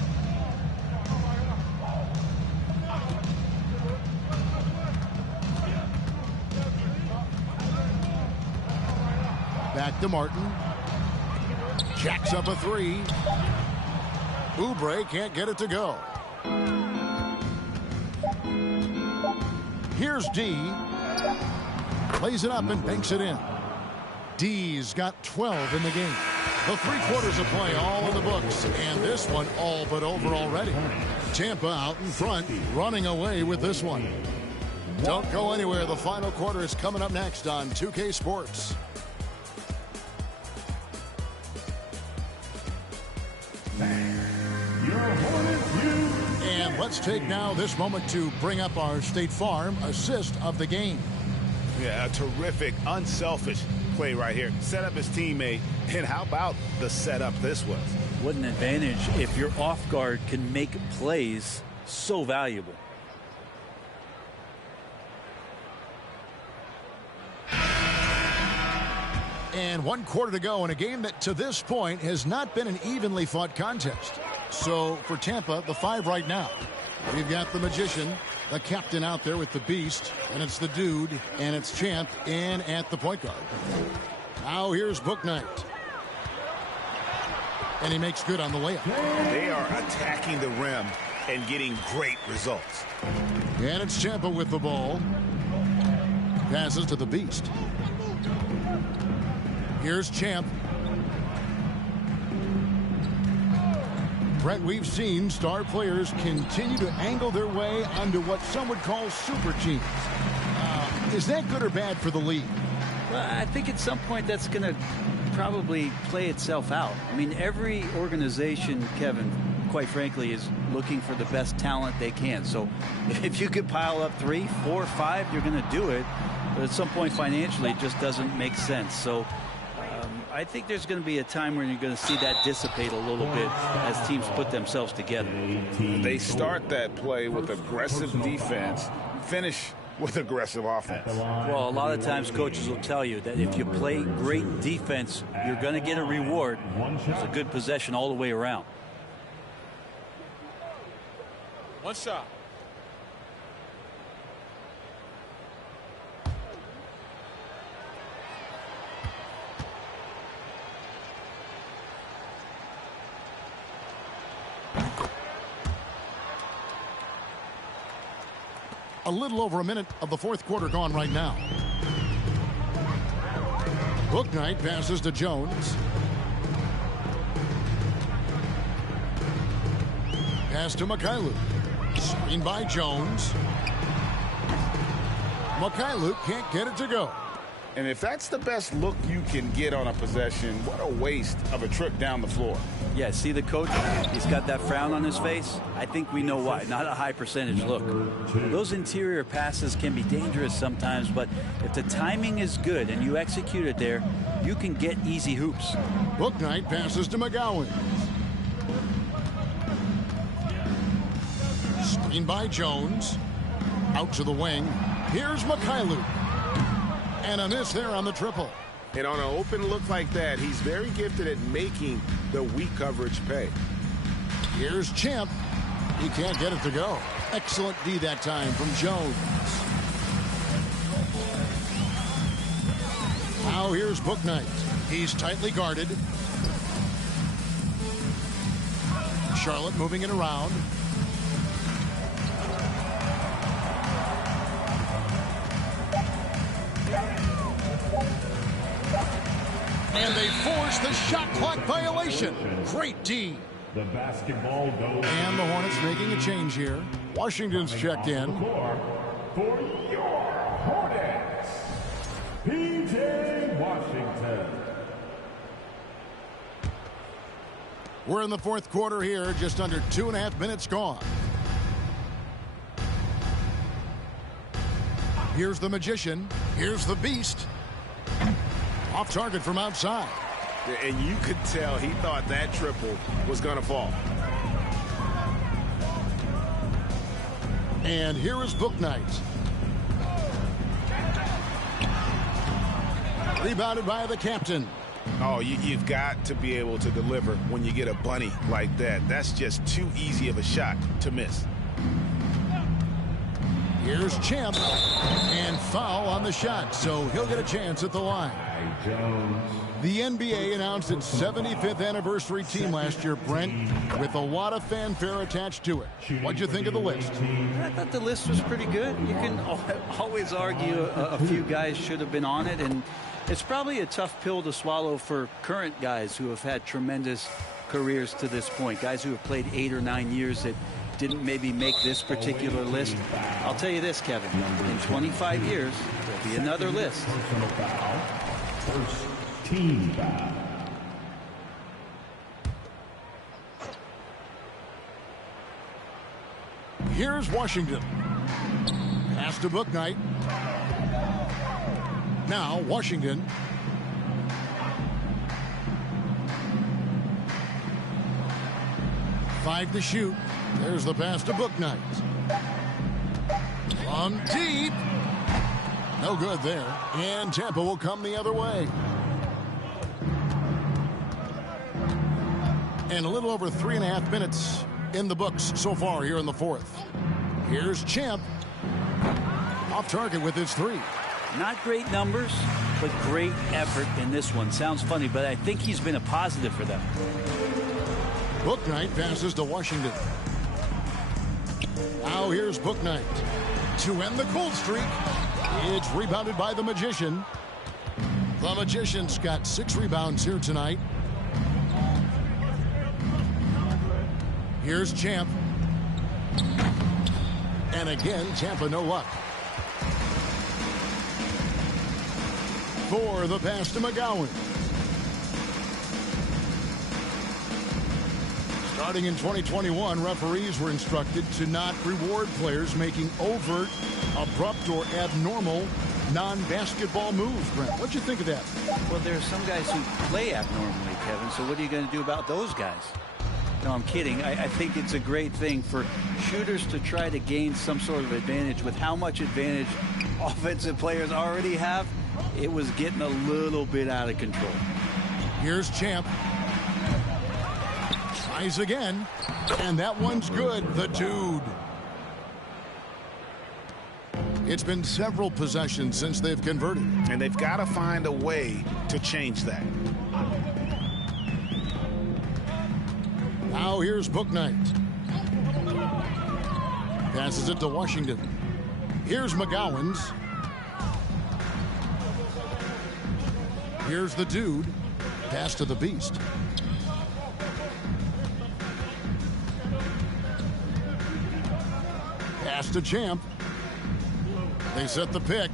Back to Martin. Jacks up a 3. Oubre can't get it to go. Here's D. Plays it up and banks it in. D's got 12 in the game. The 3 quarters of play all in the books, and this one all but over already. Tampa out in front, running away with this one. Don't go anywhere. The final quarter is coming up next on 2K Sports. And let's take now this moment to bring up our State Farm assist of the game. Yeah, a terrific, unselfish play right here. Set up his teammate, and how about the setup this was? What an advantage if your off guard can make plays so valuable. And 1 quarter to go in a game that to this point has not been an evenly fought contest. So for Tampa, the 5 right now. We've got the Magician, the captain out there with the Beast, and it's the Dude, and it's Champ in at the point guard. Now here's Book Knight. And he makes good on the layup. They are attacking the rim and getting great results. And it's Tampa with the ball. Passes to the Beast. Here's Champ. Brent, we've seen star players continue to angle their way onto what some would call super teams. Is that good or bad for the league? Well, I think at some point that's going to probably play itself out. I mean, every organization, Kevin, quite frankly, is looking for the best talent they can. So if you could pile up 3, 4, 5, you're going to do it. But at some point financially, it just doesn't make sense. So I think there's going to be a time when you're going to see that dissipate a little bit as teams put themselves together. They start that play with aggressive defense, finish with aggressive offense. Well, a lot of times coaches will tell you that if you play great defense, you're going to get a reward. It's a good possession all the way around. One shot. A little over a minute of the fourth quarter gone right now. Bouknight passes to Jones. Pass to Mikhailuk. Screen by Jones. Mikhailuk can't get it to go. And if that's the best look you can get on a possession, what a waste of a trip down the floor. Yeah, see the coach? He's got that frown on his face. I think we know why. Not a high percentage look. Those interior passes can be dangerous sometimes, but if the timing is good and you execute it there, you can get easy hoops. Bouknight passes to McGowan. Screen by Jones. Out to the wing. Here's Mikhailuk. And a miss there on the triple. And on an open look like that, he's very gifted at making the weak coverage pay. Here's Champ. He can't get it to go. Excellent D that time from Jones. Now here's Bouknight. He's tightly guarded. Charlotte moving it around. And they force the shot clock violation. Great D. The basketball goes. And the Hornets making a change here. Washington's checked in. For your Hornets, P.J. Washington. We're in the fourth quarter here, just under 2.5 minutes gone. Here's the Magician. Here's the Beast. Off target from outside. And you could tell he thought that triple was going to fall. And here is Bouknight. Rebounded by the captain. Oh, you've got to be able to deliver when you get a bunny like that. That's just too easy of a shot to miss. Here's Champ. And foul on the shot, so he'll get a chance at the line. The NBA announced its 75th anniversary team last year, Brent, with a lot of fanfare attached to it. What'd you think of the list? I thought the list was pretty good. You can always argue a few guys should have been on it, and it's probably a tough pill to swallow for current guys who have had tremendous careers to this point, guys who have played 8 or 9 years that didn't maybe make this particular list. I'll tell you this, Kevin, in 25 years, there'll be another list. First team foul. Here's Washington. Pass to Bouknight. Now Washington. Five to shoot. There's the pass to Bouknight. From deep. No good there. And Tampa will come the other way. And a little over 3.5 minutes in the books so far here in the fourth. Here's Champ. Off target with his 3. Not great numbers, but great effort in this one. Sounds funny, but I think he's been a positive for them. Bouknight passes to Washington. Now here's Bouknight to end the cold streak. It's rebounded by the Magician. The Magician's got 6 rebounds here tonight. Here's Champ. And again, Tampa no luck. For the pass to McGowan. Starting in 2021, referees were instructed to not reward players making overt, abrupt, or abnormal non-basketball moves. Brent, what'd you think of that? Well, there are some guys who play abnormally, Kevin, so what are you going to do about those guys? No, I'm kidding. I think it's a great thing for shooters to try to gain some sort of advantage. With how much advantage offensive players already have, it was getting a little bit out of control. Here's Champ. Tries again, and that one's good. The dude. It's been several possessions since they've converted. And they've got to find a way to change that. Now here's Bouknight. Passes it to Washington. Here's McGowan's. Here's the dude. Pass to the beast. Pass to Champ. They set the pick.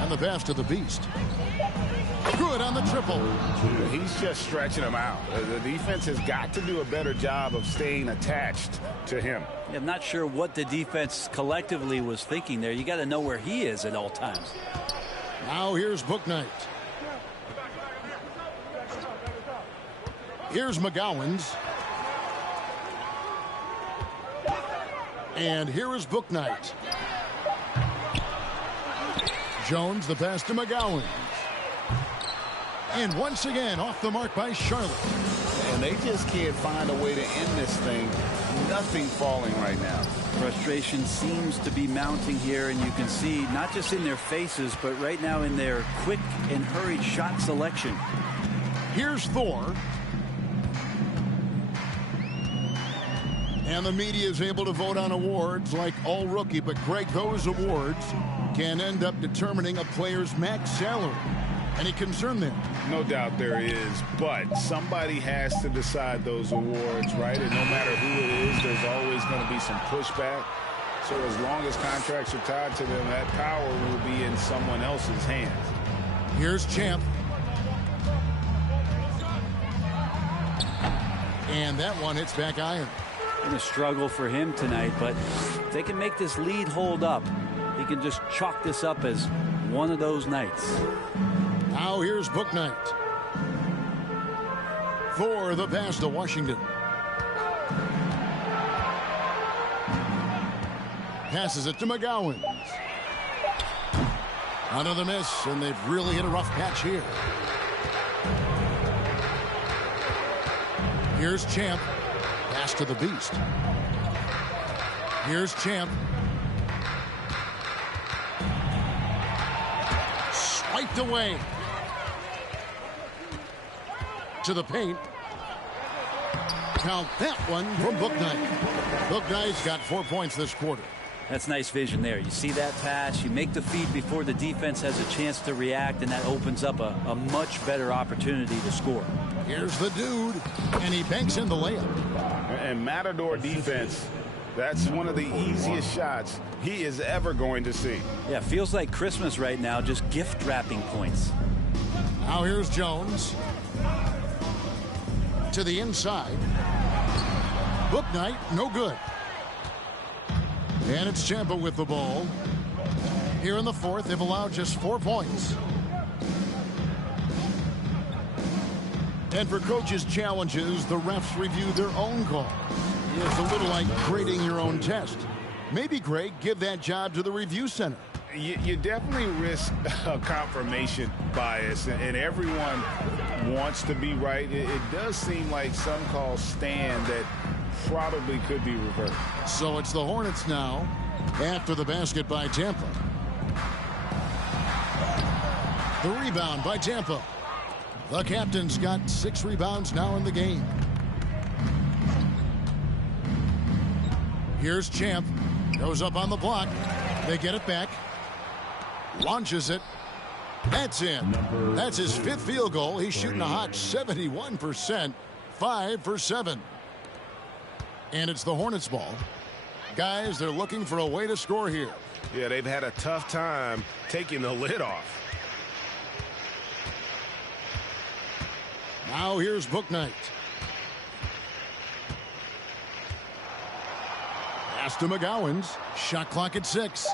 And the pass to the beast. Good on the triple. He's just stretching him out. The defense has got to do a better job of staying attached to him. I'm not sure what the defense collectively was thinking there. You got to know where he is at all times. Now here's Bouknight. Here's McGowan's. And here is Bouknight. Jones, the pass to McGowan. And once again, off the mark by Charlotte. And they just can't find a way to end this thing. Nothing falling right now. Frustration seems to be mounting here, and you can see not just in their faces, but right now in their quick and hurried shot selection. Here's Thor. And the media is able to vote on awards like All Rookie, but Greg, those awards can end up determining a player's max salary. Any concern there? No doubt there is, but somebody has to decide those awards, right? And no matter who it is, there's always going to be some pushback. So as long as contracts are tied to them, that power will be in someone else's hands. Here's Champ. And that one hits back iron. Been a struggle for him tonight, but if they can make this lead hold up, he can just chalk this up as one of those nights. Now here's Bouknight. For the pass to Washington. Passes it to McGowan. Another miss, and they've really hit a rough patch here. Here's Champ. Pass to the beast. Here's Champ. Swiped away. To the paint. Count that one from Bouknight. Bouknight's got 4 points this quarter. That's nice vision there. You see that pass, you make the feed before the defense has a chance to react, and that opens up a much better opportunity to score. Here's the dude, and he banks in the layup. And Matador defense, that's one of the easiest shots he is ever going to see. Yeah, feels like Christmas right now, just gift wrapping points. Now here's Jones. To the inside. Bouknight, no good. And it's Tampa with the ball. Here in the fourth, they've allowed just 4 points. And for coaches' challenges, the refs review their own call. It's a little like grading your own test. Maybe, Greg, give that job to the review center. You definitely risk a confirmation bias, and everyone wants to be right. It does seem like some calls stand that probably could be reversed. So it's the Hornets now after the basket by Tampa. The rebound by Tampa. The captain's got 6 rebounds now in the game. Here's Champ. Goes up on the block. They get it back. Launches it. That's in. That's his 5th field goal. He's shooting a hot 71%. 5 for 7. And it's the Hornets ball. Guys, they're looking for a way to score here. Yeah, they've had a tough time taking the lid off. Now here's Bouknight. Pass to McGowens. Shot clock at 6.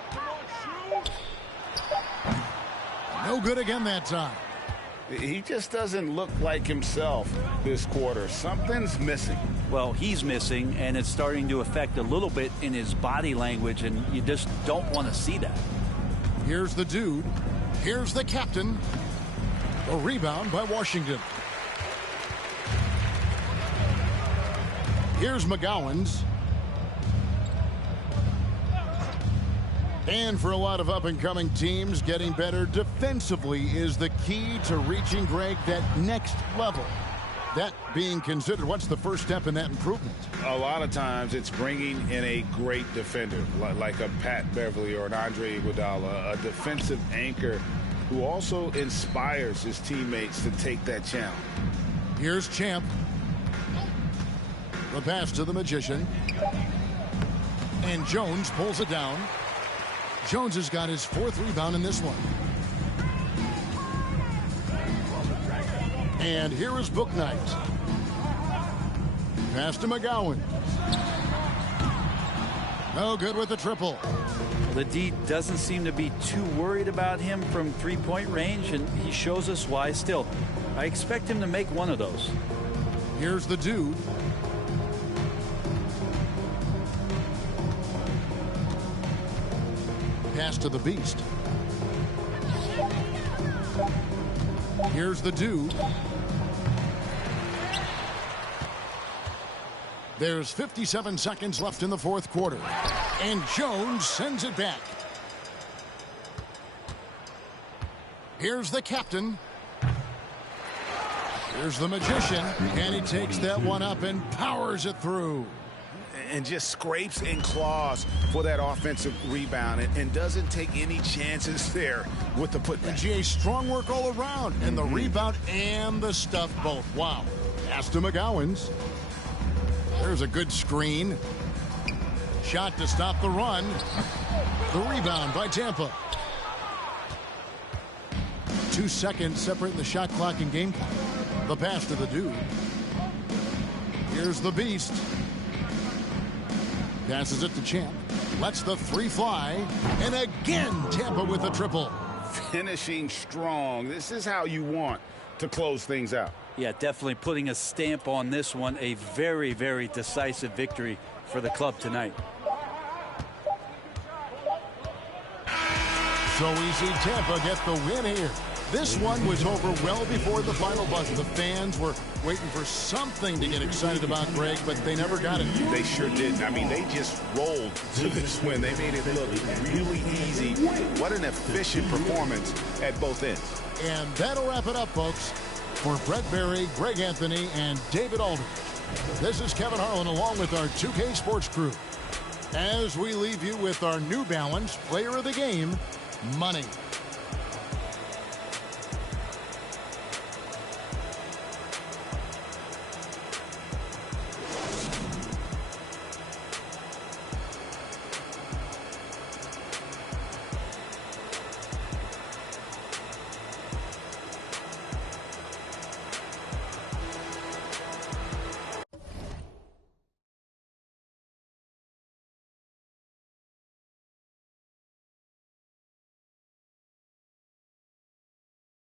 No good again that time. He just doesn't look like himself this quarter. Something's missing. Well, he's missing, and it's starting to affect a little bit in his body language, and you just don't want to see that. Here's the dude. Here's the captain. A rebound by Washington. Here's McGowens. And for a lot of up-and-coming teams, getting better defensively is the key to reaching, Greg, that next level. That being considered, what's the first step in that improvement? A lot of times it's bringing in a great defender, like a Pat Beverly or an Andre Iguodala, a defensive anchor who also inspires his teammates to take that challenge. Here's Champ. The pass to the Magician. And Jones pulls it down. Jones has got his 4th rebound in this one. And here is Bouknight. Pass to McGowan. No good with the triple. The D doesn't seem to be too worried about him from three-point range, and he shows us why still. I expect him to make one of those. Here's the dude. Pass to the beast. Here's the dude. There's 57 seconds left in the 4th quarter. And Jones sends it back. Here's the captain. Here's the Magician. And he takes that one up and powers it through. And just scrapes and claws for that offensive rebound and doesn't take any chances there with the putback. GA, strong work all around. And the rebound and the stuff both. Wow. Pass to McGowens. There's a good screen. Shot to stop the run. The rebound by Tampa. 2 seconds separating the shot clock and game clock. The pass to the dude. Here's the beast. Passes it to Champ. Lets the 3 fly. And again, Tampa with a triple. Finishing strong. This is how you want to close things out. Yeah, definitely putting a stamp on this one. A very, very decisive victory for the club tonight. So easy, Tampa get the win here. This one was over well before the final buzzer. The fans were waiting for something to get excited about, Greg, but they never got it. They sure didn't. I mean, they just rolled to this win. They made it look really easy. What an efficient performance at both ends. And that'll wrap it up, folks. For Brett Berry, Greg Anthony, and David Aldridge, this is Kevin Harlan along with our 2K Sports crew as we leave you with our New Balance Player of the Game, money.